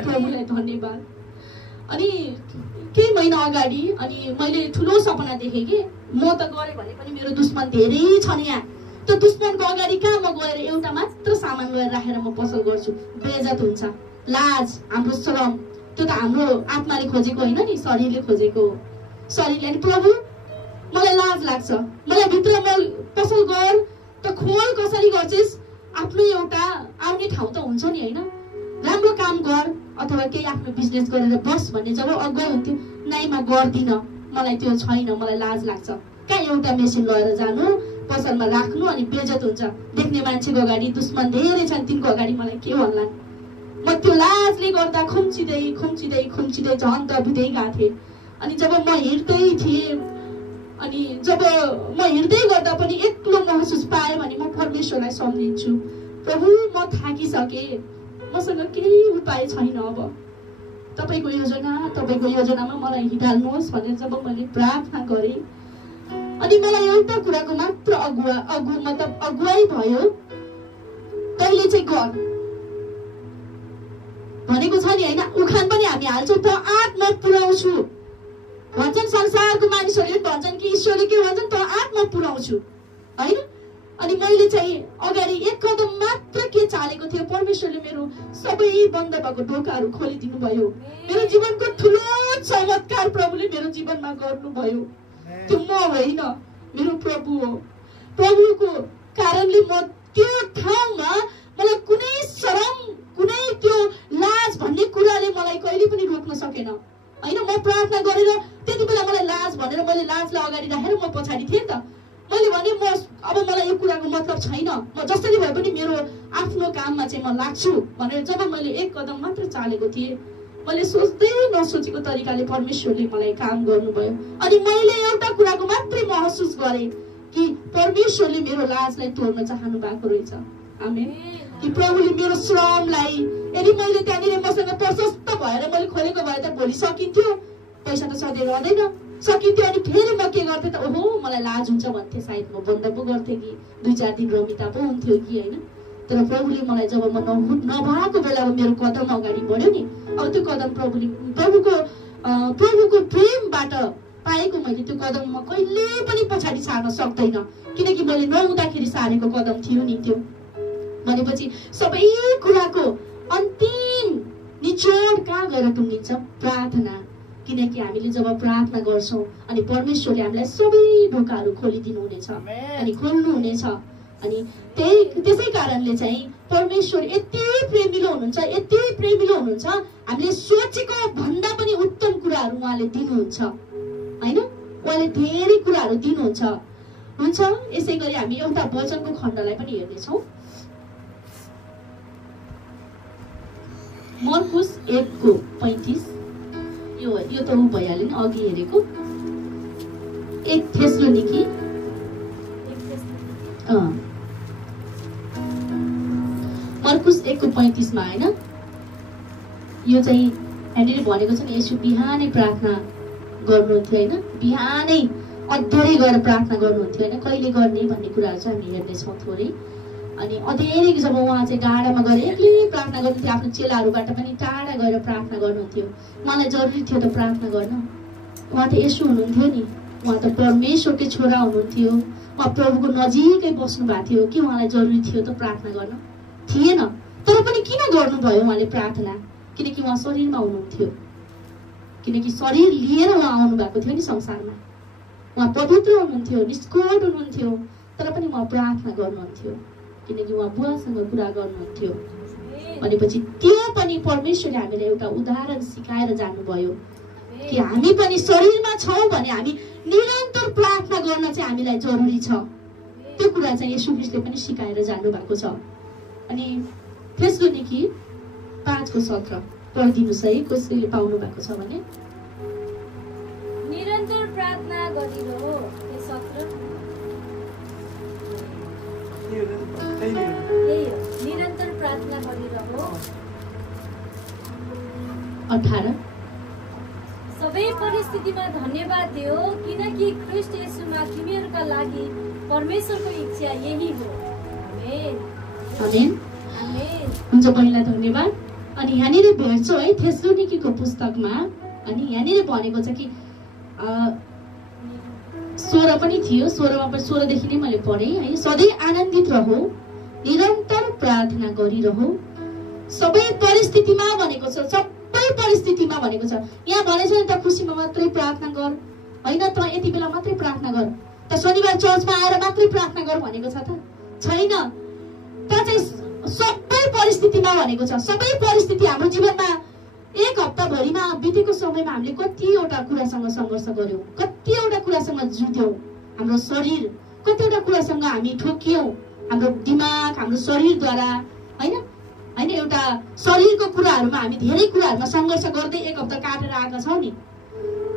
प्रभुलाई धन्यवाद। अनि केही महिना अगाडि अनि मैले ठुलो सपना देखेँ कि म त गरे भने पनि मेरो दुश्मन धेरै छन् यहाँ। त्यो दुश्मनको अगाडि कहाँ म गएर एउटा मात्र सामान लिएर राखेर म पसल गर्छु, बेइज्जत हुन्छ। लाज, हाम्रो श्रम, त्यो त हाम्रो आत्माले खोजेको होइन नि, शरीरले खोजेको। शरीरले अनि प्रभु मलाई लाज लाग्छ, मलाई भित्र म पसल गर त खोल कसरी गर्छिस्, आफ्नो एउटा आउने ठाउँ त हुन्छ नि होइन, राम्रो काम गर अथवा केही आफ्नो बिजनेस गरेर बस भन्ने जब अगुवा हुन्थ्यो, नाइ म गर्दिन, मलाई त्यो छैन, मलाई लाज लाग्छ। कहाँ एउटा मेसिन लिएर जानु, पसलमा राख्नु अनि बेइज्जत हुन्छ, देख्ने मान्छेको अगाडि दुश्मन धेरै छन्, तिनको अगाडि मलाई के भन्ला। म त्यो लाजले गर्दा खुम्चिँदै झन् दबिँदै गएको थिएँ। अनि जब म हिँड्दै थिएँ अनि जब म हिँड्दै गर्दा पनि एक्लो महसुस पाएँ भने म परमेश्वरलाई सम्झिन्छु, प्रभु म थाकिसकेँ, मसँग केही उपाय छैन, अब तपाईको योजनामा मलाई हिँडाल्नुहोस् भनेर जब मैले प्रार्थना गरेँ अनि मलाई एउटा कुराको मात्र अगुवाई भयो, तैँले चाहिँ गर भनेको छ नि होइन। उखान पनि हामी हाल्छौँ, त आत्मा पुर्याउँछु भन्छन्, संसारको मानिसहरूले भन्छन् कि ईश्वरले के भन्छन्, त आत्मा पुर्याउँछु होइन। अनि मैले चाहिँ अगाडि एक कदम मात्र के चालेको थियो, परमेश्वरले मेरो सबै बन्द भएको ढोकाहरू खोलिदिनु भयो। मेरो जीवनको ठुलो चमत्कार प्रभुले मेरो जीवनमा गर्नुभयो। त्यो म होइन, मेरो प्रभु हो। प्रभुको कारणले म त्यो ठाउँमा मलाई कुनै शरम, कुनै त्यो लाज भन्ने कुराले मलाई कहिले पनि रोक्न सकेन होइन। म प्रार्थना गरेर त्यति बेला मलाई लाज भनेर मैले लाजलाई अगाडि राखेर म पछाडि थिएँ नि त। मैले भने अब मलाई यो कुराको मतलब छैन, म जसरी भए पनि मेरो आफ्नो काममा चाहिँ म लाग्छु भनेर जब मैले एक कदम मात्र चालेको थिएँ, मैले सोच्दै नसोचेको तरिकाले परमेश्वरले मलाई काम गर्नुभयो। अनि मैले एउटा कुराको मात्रै महसुस गरेँ कि परमेश्वरले मेरो लाजलाई तोड्न चाहनु भएको रहेछ। आमेन। कि प्रभुले मेरो श्रमलाई, यदि मैले त्यहाँनिर मसँग प्रशस्त भएर मैले खोलेको भए त भोलि सकिन्थ्यो, पैसा त सधैँ रहँदैन, सकिन्थ्यो। अनि फेरि म के गर्थेँ त, ओहो मलाई लाज हुन्छ भन्थेँ, सायद म बन्द पो गर्थेँ कि 2-4 दिन रमिता पो हुन्थ्यो कि होइन। तर प्रभुले मलाई जब म नभएको बेलामा मेरो कदम अगाडि बढ्यो नि, अब त्यो कदम प्रभुको प्रेमबाट पाएको मैले त्यो कदम म कहिले पनि पछाडि सार्न सक्दैन, किनकि मैले नहुँदाखेरि सारेको कदम थियो नि त्यो। भनेपछि सबै कुराको अन्तिम निचोड कहाँ गएर टुङ्गिन्छ, प्रार्थना। किनकि हामीले जब प्रार्थना गर्छौँ अनि परमेश्वरले हामीलाई सबै ढोकाहरू खोलिदिनु हुनेछ अनि खोल्नु हुनेछ। अनि त्यसै कारणले चाहिँ परमेश्वर यति प्रेमिलो हुनुहुन्छ, हामीले सोचेको भन्दा पनि उत्तम कुराहरू उहाँले दिनुहुन्छ होइन। उहाँले धेरै कुराहरू दिनुहुन्छ। यसै गरी हामी एउटा वचनको खण्डलाई पनि हेर्नेछौँ। मर्कुस 1:35 यो त ऊ भइहाल्यो नि अघि हेरेको। 1 थेसलोनिकी मर्कुस 1:35 मा होइन, यो चाहिँ यहाँनिर भनेको छ नि, यसो बिहानै प्रार्थना गर्नुहुन्थ्यो होइन, बिहानै अध्ययन गरेर प्रार्थना गर्नुहुन्थ्यो होइन। कहिले गर्ने भन्ने कुराहरू चाहिँ हामी हेर्नेछौँ थोरै। अनि अध्ययन जब उहाँ चाहिँ डाँडामा गएर एक्लै प्रार्थना गर्नुहुन्थ्यो, आफ्नो चेलाहरूबाट पनि टाढा गएर प्रार्थना गर्नुहुन्थ्यो। उहाँलाई जरुरी थियो त प्रार्थना गर्न, उहाँ त यसो हुनुहुन्थ्यो नि, उहाँ त परमेश्वरकै छोरा हुनुहुन्थ्यो, उहाँ प्रभुको नजिकै बस्नु भएको थियो कि उहाँलाई जरुरी थियो त प्रार्थना गर्न? थिएन। तर पनि किन गर्नुभयो उहाँले प्रार्थना? किनकि उहाँ शरीरमा हुनुहुन्थ्यो, किनकि शरीर लिएर उहाँ आउनु भएको थियो नि संसारमा। उहाँ पवित्र हुनुहुन्थ्यो, निष्कोट हुनुहुन्थ्यो, तर पनि उहाँ प्रार्थना गर्नुहुन्थ्यो किनकि उहाँ बुवासँग कुरा गर्नुहुन्थ्यो। भनेपछि त्यो पनि परमेश्वरले हामीलाई एउटा उदाहरण सिकाएर जानुभयो कि हामी पनि शरीरमा छौँ भने हामी निरन्तर प्रार्थना गर्न चाहिँ हामीलाई जरुरी छ। त्यो कुरा चाहिँ येशू ख्रीष्टले पनि सिकाएर जानुभएको छ। अनि थेसलोनिकी 5:17 पढिदिनुस् है, कसैले पाउनु भएको छ भने। निरन्तर प्रार्थना गरिरहो। यो 17 निरन्तर प्रार्थना गरिरहो। 18 सबै परिस्थितिमा धन्यवाद दियो किनकि ख्रीष्ट येशूमा तिमीहरूका लागि परमेश्वरको इच्छा यही हो। आमेन आमेन आमेन। हुन्छ, बहिनीलाई धन्यवाद। अनि यहाँनिर भेट्छौँ है थेसलोनिकीको पुस्तकमा, अनि यहाँनिर भनेको छ कि 16 पनि थियो, 16मा पनि 16देखि नै मैले पढेँ है। सधैँ आनन्दित रहो, निरन्तर प्रार्थना गरिरहो, सबै परिस्थितिमा भनेको छ, सबै परिस्थितिमा भनेको छ। यहाँ भनेको छ नि त खुसीमा मात्रै प्रार्थना गर, होइन त यति बेला मात्रै प्रार्थना गर, त शनिबार चर्चमा आएर मात्रै प्रार्थना गर भनेको छ त छैन। त चाहिँ सबै परिस्थितिमा भनेको छ। सबै परिस्थिति हाम्रो जीवनमा एक हप्ताभरिमा बितेको समयमा हामीले कतिवटा कुरासँग सङ्घर्ष गर्यौँ, कतिवटा कुरासँग जुध्यौँ। हाम्रो शरीर कतिवटा कुरासँग हामी ठोकियौँ, हाम्रो दिमाग हाम्रो शरीरद्वारा, होइन होइन एउटा शरीरको कुराहरूमा हामी धेरै कुराहरूमा सङ्घर्ष गर्दै एक हप्ता काटेर आएका छौँ नि।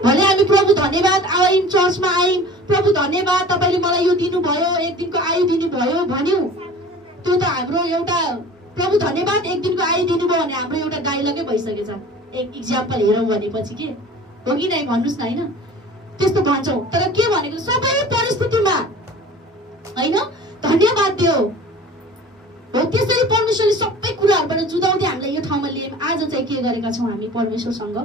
भले हामी प्रभु धन्यवाद आयौँ, चर्चमा आयौँ, प्रभु धन्यवाद तपाईँले मलाई यो दिनुभयो, एक दिनको आयु दिनुभयो भन्यौँ। त्यो त हाम्रो एउटा प्रभु धन्यवाद एक दिनको आयु दिनुभयो भने हाम्रो एउटा डायलगै भइसकेछ। एक इक्जाम्पल हेरौँ भनेपछि के हो कि नै भन्नुहोस् न, होइन त्यस्तो भन्छौँ। तर के भनेको सबै परिस्थितिमा होइन धन्यवाद दियो हो। त्यसरी परमेश्वरले सबै कुराहरूबाट जुदाउँदै हामीलाई यो ठाउँमा ल्यायौँ। आज चाहिँ के गरेका छौँ हामी परमेश्वरसँग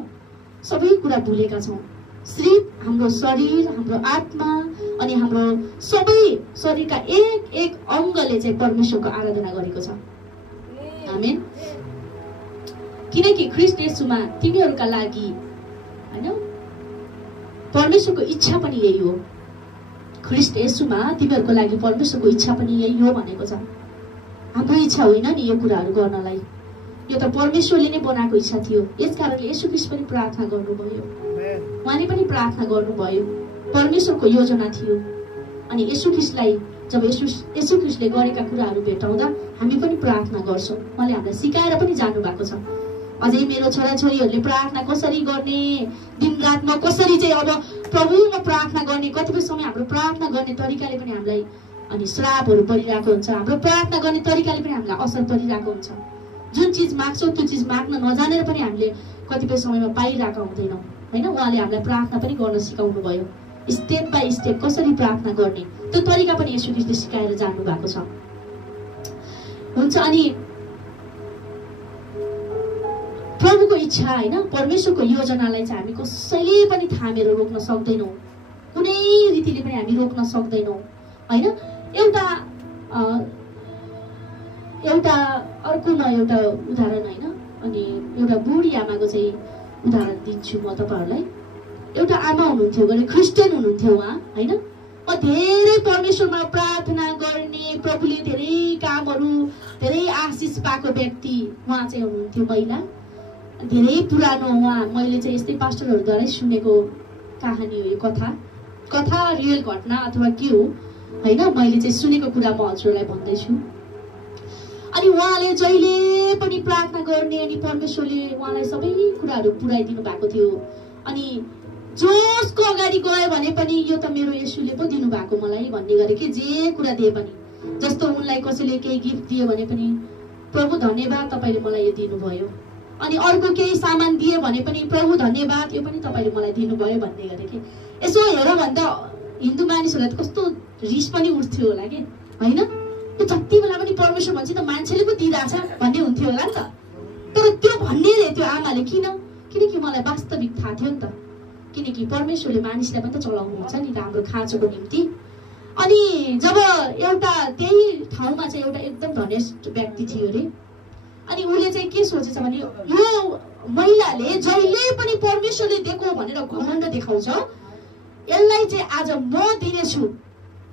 सबै कुरा भुलेका छौँ। सिर्फ हाम्रो शरीर, हाम्रो आत्मा अनि हाम्रो सबै शरीरका एक एक अङ्गले चाहिँ परमेश्वरको आराधना गरेको छ। आमेन। किनकि ख्रीष्ट येशूमा तिमीहरूका लागि होइन परमेश्वरको इच्छा पनि यही हो। ख्रीष्ट येशूमा तिमीहरूको लागि परमेश्वरको इच्छा पनि यही हो भनेको छ। हाम्रो इच्छा होइन नि यो कुराहरू गर्नलाई, यो त परमेश्वरले नै बनाएको इच्छा थियो। यसकारणले येशू ख्रीष्ट पनि प्रार्थना गर्नुभयो, उहाँले पनि प्रार्थना गर्नुभयो। परमेश्वरको योजना थियो। अनि येशू ख्रीष्टलाई जब येशू ख्रीष्टले गरेका कुराहरू भेटाउँदा हामी पनि प्रार्थना गर्छौँ। उहाँले हामीलाई सिकाएर पनि जानुभएको छ। अझै मेरो छोराछोरीहरूले प्रार्थना कसरी गर्ने, दिनरातमा कसरी चाहिँ अब प्रभुमा प्रार्थना गर्ने, कतिपय समय हाम्रो प्रार्थना गर्ने तरिकाले पनि हामीलाई अनि श्रापहरू परिरहेको हुन्छ। हाम्रो प्रार्थना गर्ने तरिकाले पनि हामीलाई असर परिरहेको हुन्छ। जुन चिज माग्छौँ त्यो चिज माग्न नजानेर पनि हामीले कतिपय समयमा पाइरहेका हुँदैनौँ, होइन। उहाँले हामीलाई प्रार्थना पनि गर्न सिकाउनु भयो, स्टेप बाई स्टेप कसरी प्रार्थना गर्ने त्यो तरिका पनि येशू ख्रीष्टले सिकाएर जानु भएको छ। हुन्छ, अनि प्रभुको इच्छा होइन परमेश्वरको योजनालाई चाहिँ हामी कसैले पनि थामेर रोक्न सक्दैनौँ, कुनै रीतिले पनि हामी रोक्न सक्दैनौँ, होइन। एउटा अर्को एउटा उदाहरण, होइन। अनि एउटा बुढी आमाको चाहिँ उदाहरण दिन्छु म तपाईँहरूलाई। एउटा आमा हुनुहुन्थ्यो भने क्रिस्चियन हुनुहुन्थ्यो उहाँ, होइन। धेरै परमेश्वरमा प्रार्थना गर्ने, प्रभुले धेरै कामहरू, धेरै आशिष पाएको व्यक्ति उहाँ चाहिँ हुनुहुन्थ्यो, महिला। धेरै पुरानो उहाँ, मैले चाहिँ यस्तै पास्टरहरूद्वारै सुनेको कहानी हो यो, कथा रियल घटना अथवा के हो, होइन। मैले चाहिँ सुनेको कुरा म हजुरलाई भन्दैछु। अनि उहाँले जहिले पनि प्रार्थना गर्ने अनि परमेश्वरले उहाँलाई सबै कुराहरू पुऱ्याइदिनु भएको थियो। अनि जसको अगाडि गयो भने पनि यो त मेरो येशूले पो दिनुभएको मलाई भन्ने गरे कि जे कुरा दिए पनि, जस्तो उनलाई कसैले केही गिफ्ट दियो भने पनि प्रभु धन्यवाद तपाईँले मलाई यो दिनुभयो। अनि अर्को केही सामान दिए भने पनि प्रभु धन्यवाद यो पनि तपाईँले मलाई दिनुभयो भन्ने गरे कि। यसो हेरौँ भन्दा हिन्दू मानिसहरूलाई त कस्तो रिस पनि उठ्थ्यो होला कि, होइन। त्यो जति बेला पनि परमेश्वर भन्छ त मान्छेले पो दिइरहेछ भन्ने हुन्थ्यो होला नि त। तर त्यो भन्ने रे त्यो आमाले किनकि मलाई वास्तविक थाहा थियो नि त, किनकि परमेश्वरले मानिसलाई पनि त चलाउनुहुन्छ नि त हाम्रो खाँचोको निम्ति। अनि जब एउटा त्यही ठाउँमा चाहिँ एउटा एकदम धनेस्ट व्यक्ति थियो अरे, अनि उसले चाहिँ के सोचेछ भने यो महिलाले जहिले पनि परमेश्वरले दिएको भनेर घमण्ड देखाउँछ, यसलाई चाहिँ आज म दिनेछु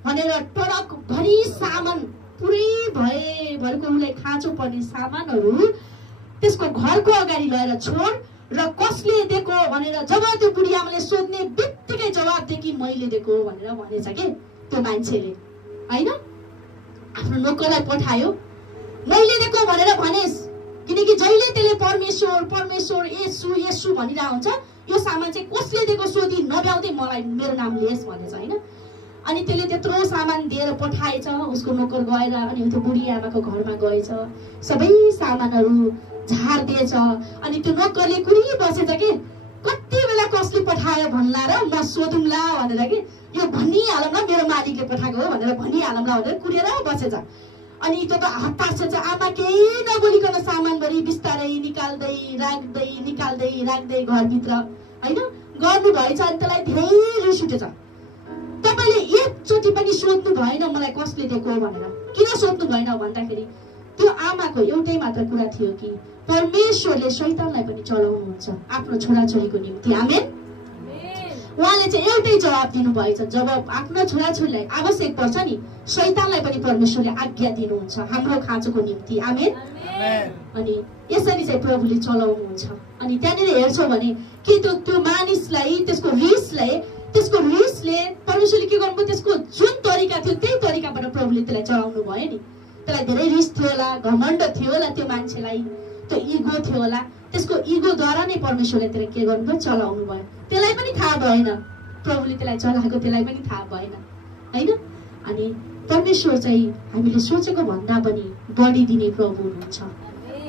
भनेर ट्रक भरि सामान पुरै भएभरको उसलाई खाँचो पर्ने सामानहरू त्यसको घरको अगाडि लगेर छोड र कसले दिएको भनेर जब त्यो बुढी आमाले सोध्ने बित्तिकै जवाब दिए कि मैले दिएको भनेर भनेछ के त्यो मान्छेले, होइन? आफ्नो नोकरलाई पठायो, मैले दिएको भनेर भनेस्, किनकि जहिले त्यसले परमेश्वर परमेश्वर येशू येशू भनिरहेको हुन्छ, यो सामान चाहिँ कसले दिएको सोधी नभ्याउँदै मलाई मेरो नाम लिएस् भनेछ, होइन? अनि त्यसले त्यत्रो सामान दिएर पठाएछ, उसको नोकर गएर अनि त्यो बुढी आमाको घरमा गएछ, सबै सामानहरू झार्दिएछ। अनि त्यो नोकरले कुरी बसेछ कि कति बेला कसले पठायो भन्ला र म सोधौँला भनेर कि यो भनिहालौँ न मेरो मालिकले पठाएको हो भनेर भनिहालौँला भनेर कुरेर बसेछ। अनि त्यो त हताश छ, आमा केही नबोलिकन सामानभरि बिस्तारै निकाल्दै राख्दै घरभित्र, होइन, गर्नुभएछ। अनि त्यसलाई धेरै रिस उठेछ। तपाईँले एकचोटि पनि सोध्नु भएन मलाई कसले दिएको भनेर। किन सोध्नु भएन भन्दाखेरि त्यो आमाको एउटै मात्र कुरा थियो कि परमेश्वरले शैतानलाई पनि चलाउनुहुन्छ आफ्नो छोराछोरीको निम्ति। आमेन। उहाँले चाहिँ एउटै जवाब दिनुभएछ, जब आफ्नो छोराछोरीलाई आवश्यक पर्छ नि शैतानलाई पनि परमेश्वरले आज्ञा दिनुहुन्छ हाम्रो खाँचोको निम्ति। आमेन। अनि यसरी चाहिँ प्रभुले चलाउनुहुन्छ। अनि त्यहाँनिर हेर्छौँ भने कि त्यो मानिसलाई त्यसको रिसले परमेश्वरले के गर्नुभयो, त्यसको जुन तरिका थियो त्यही तरिकाबाट प्रभुले त्यसलाई चलाउनु भयो नि। त्यसलाई धेरै रिस थियो होला, घमण्ड थियो होला, त्यो मान्छेलाई त्यो इगो थियो होला, त्यसको इगोद्वारा नै परमेश्वरले त्यसलाई के गर्नुभयो, चलाउनु भयो। त्यसलाई पनि थाहा भएन प्रभुले त्यसलाई चलाएको, त्यसलाई पनि थाहा भएन, होइन? अनि परमेश्वर चाहिँ हामीले सोचेको भन्दा पनि बढी दिने प्रभु हुनुहुन्छ।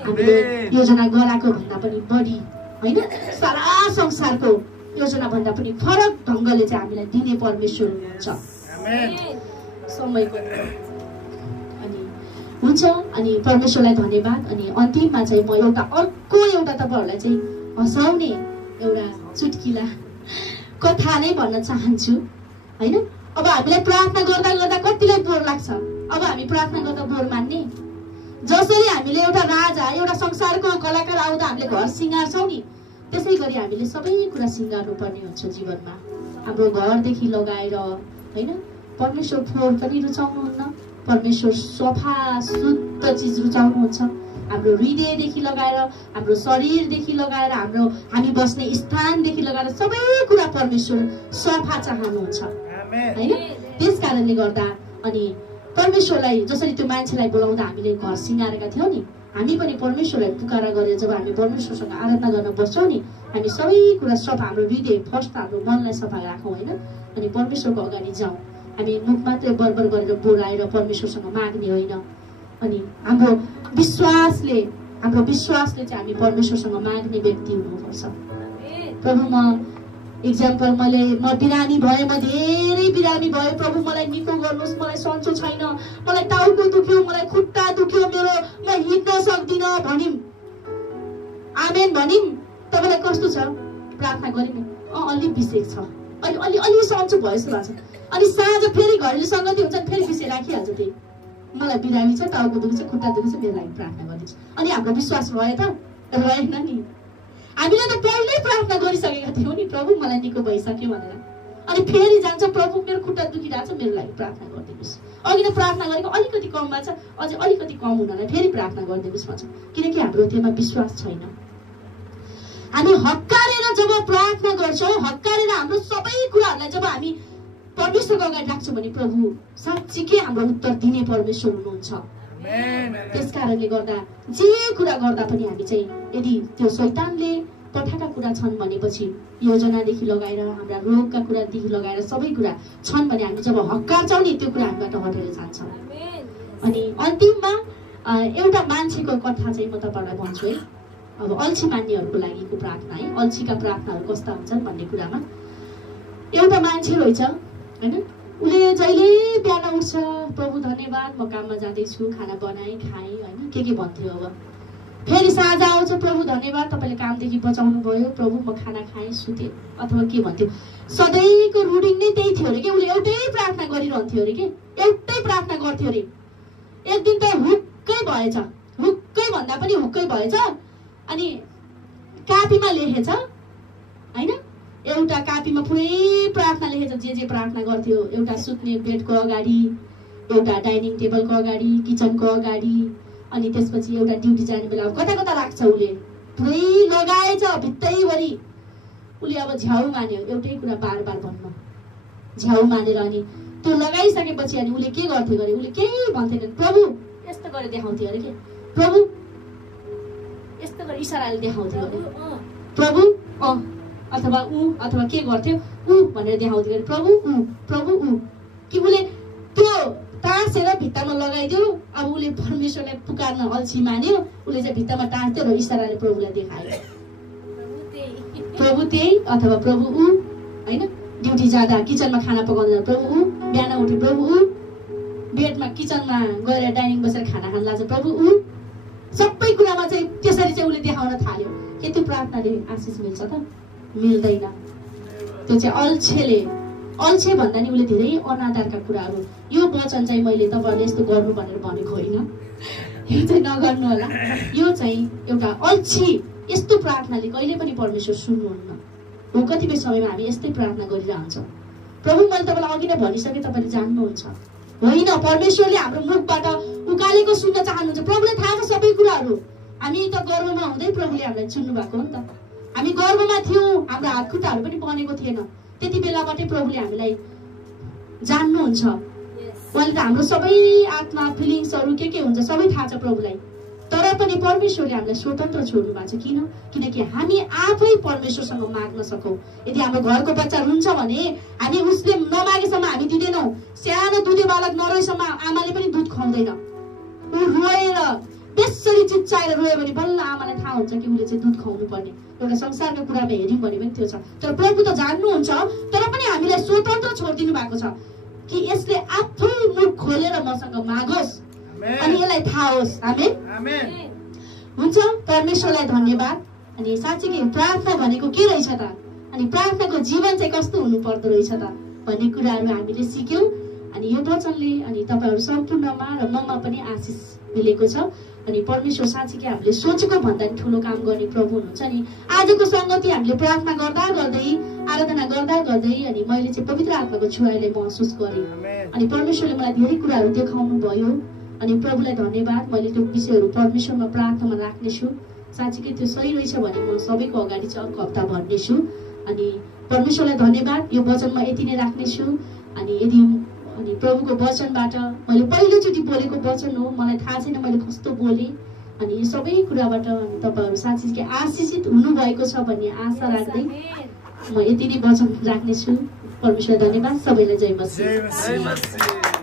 हामीले योजना गराएको भन्दा पनि बढी, होइन, सारा संसारको योजना भन्दा पनि फरक ढङ्गले चाहिँ हामीलाई दिने परमेश्वर हुनुहुन्छ। समयको अनि हुन्छ। अनि परमेश्वरलाई धन्यवाद। अनि अन्तिममा चाहिँ म अर्को एउटा तपाईँहरूलाई चाहिँ हँसाउने एउटा चुटकिला कथा नै भन्न चाहन्छु, होइन? अब हामीलाई प्रार्थना गर्दा गर्दा कतिलाई बोर लाग्छ? अब हामी प्रार्थना गर्दा बोर मान्ने? जसरी हामीले एउटा राजा एउटा संसारको कलाकार आउँदा हामीले घर सिँगार्छौँ नि, त्यसै गरी हामीले सबै कुरा सिँगार्नु पर्ने हुन्छ जीवनमा। हाम्रो घरदेखि लगाएर, होइन, परमेश्वर फोहोर पनि रुचाउनुहुन्न, परमेश्वर सफा शुद्ध चिज रुचाउनुहुन्छ। हाम्रो हृदयदेखि लगाएर, हाम्रो शरीरदेखि लगाएर, हामी बस्ने स्थानदेखि लगाएर सबै कुरा परमेश्वर सफा चाहनुहुन्छ, होइन? त्यस कारणले गर्दा अनि परमेश्वरलाई जसरी त्यो मान्छेलाई बोलाउँदा हामीले घर सिँगारेका थियौँ नि, हामी पनि परमेश्वरलाई पुकारा गरेर जब हामी परमेश्वरसँग आराधना गर्न बस्छौँ नि, हामी सबै कुरा सफा, हाम्रो हृदय फर्स्ट हाम्रो मनलाई सफा राखौँ, होइन? अनि परमेश्वरको अगाडि जाउँ। हामी मुख मात्रै बरबर गरेर बोलाएर परमेश्वरसँग माग्ने होइन। अनि हाम्रो विश्वासले चाहिँ हामी परमेश्वरसँग माग्ने व्यक्ति हुनुपर्छ। प्रभु म बिरामी भएँ, म धेरै बिरामी भएँ, प्रभु मलाई निको गर्नुहोस्, मलाई सन्चो छैन, मलाई टाउको दुख्यो, मलाई खुट्टा दुख्यो, म हिँड्न सक्दिनँ भनिम्, आमेन भनिम्। तपाईँलाई कस्तो छ? प्रार्थना गरिम्, अलि बिसेक छ, अलि सन्चो भयो जस्तो लाग्छ। अनि साँझ फेरि घरेलु सङ्गति हुन्छ, फेरि बिसे राखिहाल्छ, त्यही मलाई बिरामी छ, टाउको दुख्छ, खुट्टा दुख्छ, मेरो लागि प्रार्थना गरिदिन्छ। अनि हाम्रो विश्वास रह्यो त? रहेन नि। हामीले त पहिल्यै प्रार्थना गरिसकेका थियौँ नि, प्रभु मलाई निको भइसक्यो भनेर। अनि फेरि जान्छ, प्रभु मेरो खुट्टा दुखिरहेको छ, मेरो लागि प्रार्थना गरिदिनुहोस्। अघि त प्रार्थना गरेको अलिकति कम भएको छ, अझै अलिकति कम हुनलाई फेरि प्रार्थना गरिदिनुहोस् भन्छ, किनकि हाम्रो त्योमा विश्वास छैन। हामी हक्कारेर जब प्रार्थना गर्छौँ, हक्कारेर हाम्रो सबै कुराहरूलाई जब हामी परमेश्वरको अगाडि राख्छौँ भने प्रभु साँच्चीकै हाम्रो उत्तर दिने परमेश्वर हुनुहुन्छ। त्यस कारणले गर्दा जे कुरा गर्दा पनि हामी चाहिँ यदि त्यो शैतानले पठाएका कुरा छन् भनेपछि योजनादेखि लगाएर हाम्रा रोगका कुरादेखि लगाएर सबै कुरा छन् भने हामी जब हक्कार्छौँ नि, त्यो कुरा हामीबाट हटेर जान्छ। अनि अन्तिममा एउटा मान्छेको कथा चाहिँ म तपाईँहरूलाई भन्छु है। अब अल्छी मान्नेहरूको लागिको प्रार्थना है, अल्छीका प्रार्थनाहरू कस्ता हुन्छन् भन्ने कुरामा एउटा मान्छे रहेछ, होइन? उसले जहिले बिहान उठ्छ, प्रभु धन्यवाद म काममा जाँदैछु, खाना बनाएँ खाएँ, होइन, के भन्थ्यो। अब फेरि साँझ आउँछ, प्रभु धन्यवाद तपाईँले कामदेखि बचाउनु भयो, प्रभु म खाना खाएँ सुतेँ, अथवा के भन्थ्यो। सधैँको रुटिन नै त्यही थियो अरे कि, उसले एउटै प्रार्थना गरिरहन्थ्यो अरे कि, एउटै प्रार्थना गर्थ्यो अरे। एक दिन त हुक्कै भन्दा पनि हुक्कै भएछ। अनि कापीमा लेखेछ हैन, एउटा कापीमा पुरै प्रार्थना लेखेछ, जे प्रार्थना गर्थ्यो। एउटा सुत्ने बेडको अगाडि, एउटा डाइनिङ टेबलको अगाडि, किचनको अगाडि, अनि त्यसपछि एउटा ड्युटी जाने बेला कता कता राख्छ उसले, पुरै लगाएछ भित्तैभरि। उसले अब झ्याउ मान्यो एउटै कुरा बार बार भन्न, झ्याउ मानेर अनि त्यो लगाइसकेपछि अनि उसले के गर्थ्यो गरे, उसले केही भन्थेन, प्रभु यस्तो गरेर देखाउँथ्यो अरे के, प्रभु यस्तो गरेर इसाराले देखाउँथ्यो अरे, प्रभु अथवा अथवा के गर्थ्यो भनेर देखाउँथ्यो अरे, प्रभु कि उसले त्यो टाँसेर भित्तामा लगाइदियो। अब उसले परमेश्वरलाई पुकार्न अल्छी मान्यो, उसले चाहिँ भित्तामा टाँस्थ्यो र इसाराले प्रभुलाई देखायो, प्रभु त्यही अथवा प्रभु हैन। ड्युटी जाँदा किचनमा खाना पकाउँदा प्रभु बिहान उठे प्रभु बेडमा किचनमा गएर डाइनिङ बसेर खाना खान लाग्छ प्रभु सबै कुरामा चाहिँ त्यसरी चाहिँ उसले देखाउन थाल्यो। के त्यो प्रार्थनाले आशिष मिल्छ त? मिल्दैन। त्यो चाहिँ अल्छे भन्दा नि उसले धेरै अनादरका कुराहरू। यो वचन चाहिँ मैले तपाईँहरूले यस्तो गर्नु भनेर भनेको होइन, यो चाहिँ नगर्नु होला। यो चाहिँ एउटा अल्छी, यस्तो प्रार्थनाले कहिले पनि परमेश्वर सुन्नुहुन्न। हो कतिपय समयमा हामी यस्तै प्रार्थना गरिरहन्छौँ, प्रभु मैले तपाईँलाई अघि नै भनिसकेँ, तपाईँले जान्नुहुन्छ होइन, परमेश्वरले हाम्रो मुखबाट उकालेको सुन्न चाहनुहुन्छ। प्रभुले थाहा छ सबै कुराहरू। हामी त गर्वमा हुँदै प्रभुले हामीलाई चुन्नु भएको हो नि त। हामी गर्वमा थियौँ, हाम्रो हात खुट्टाहरू पनि बनेको थिएन, त्यति बेलाबाटै प्रभुले हामीलाई जान्नुहुन्छ। उहाँले त हाम्रो सबै आत्मा फिलिङ्सहरू के हुन्छ सबै थाहा छ प्रभुलाई। तर पनि परमेश्वरले हामीलाई स्वतन्त्र छोड्नु भएको छ। किनकि हामी आफै परमेश्वरसँग माग्न सकौँ। यदि हाम्रो घरको बच्चा रुन्छ भने हामी उसले नमागेसम्म हामी दिँदैनौँ। सानो दुधे बालक नरोएसम्म आमाले पनि दुध खुवाउँदैन। ऊ रोएर त्यसरी चिच्चाएर रोयो भने बल्ल आमालाई थाहा हुन्छ कि उसले चाहिँ दुध खुवाउनु पर्ने। एउटा संसारको कुरामा हेऱ्यौँ भने पनि त्यो छ। तर प्रभु त जान्नुहुन्छ, तर पनि हामीलाई स्वतन्त्र छोडिदिनु भएको छ कि यसले आफै मुख खोलेर मसँग मागोस् अनि यसलाई थाहा होस्। आमेन। हुन्छ, परमेश्वरलाई धन्यवाद। अनि साँच्चै प्रार्थना भनेको के रहेछ त, अनि प्रार्थनाको जीवन चाहिँ कस्तो हुनु पर्दो रहेछ त भन्ने कुराहरू हामीले सिक्यौँ। अनि यो वचनले अनि तपाईँहरू सम्पूर्णमा र ममा पनि आशिष मिलेको छ। अनि परमेश्वर साँच्चै हामीले सोचेको भन्दा पनि ठुलो काम गर्ने प्रभु हुनुहुन्छ। अनि आजको सङ्गति हामीले प्रार्थना गर्दा गर्दै आराधना गर्दा गर्दै अनि मैले चाहिँ पवित्र आत्माको छुवाईलाई महसुस गरेँ। अनि परमेश्वरले मलाई धेरै कुराहरू देखाउनु भयो। अनि प्रभुलाई धन्यवाद। मैले त्यो विषयहरू परमेश्वरमा प्रार्थनामा राख्नेछु। साँच्चै त्यो सही रहेछ भने म सबैको अगाडि चाहिँ अर्को हप्ता भन्नेछु। अनि परमेश्वरलाई धन्यवाद। यो वचन म यति नै राख्नेछु। अनि प्रभुको वचनबाट मैले पहिलोचोटि बोलेको वचन हो, मलाई थाहा छैन मैले कस्तो बोलेँ। अनि यो सबै कुराबाट तपाईँहरू साँच्चै आशिषित हुनुभएको छ भन्ने आशा राख्दै म यति नै वचन राख्नेछु। परमेश्वरलाई धन्यवाद। सबैलाई जय मसीह।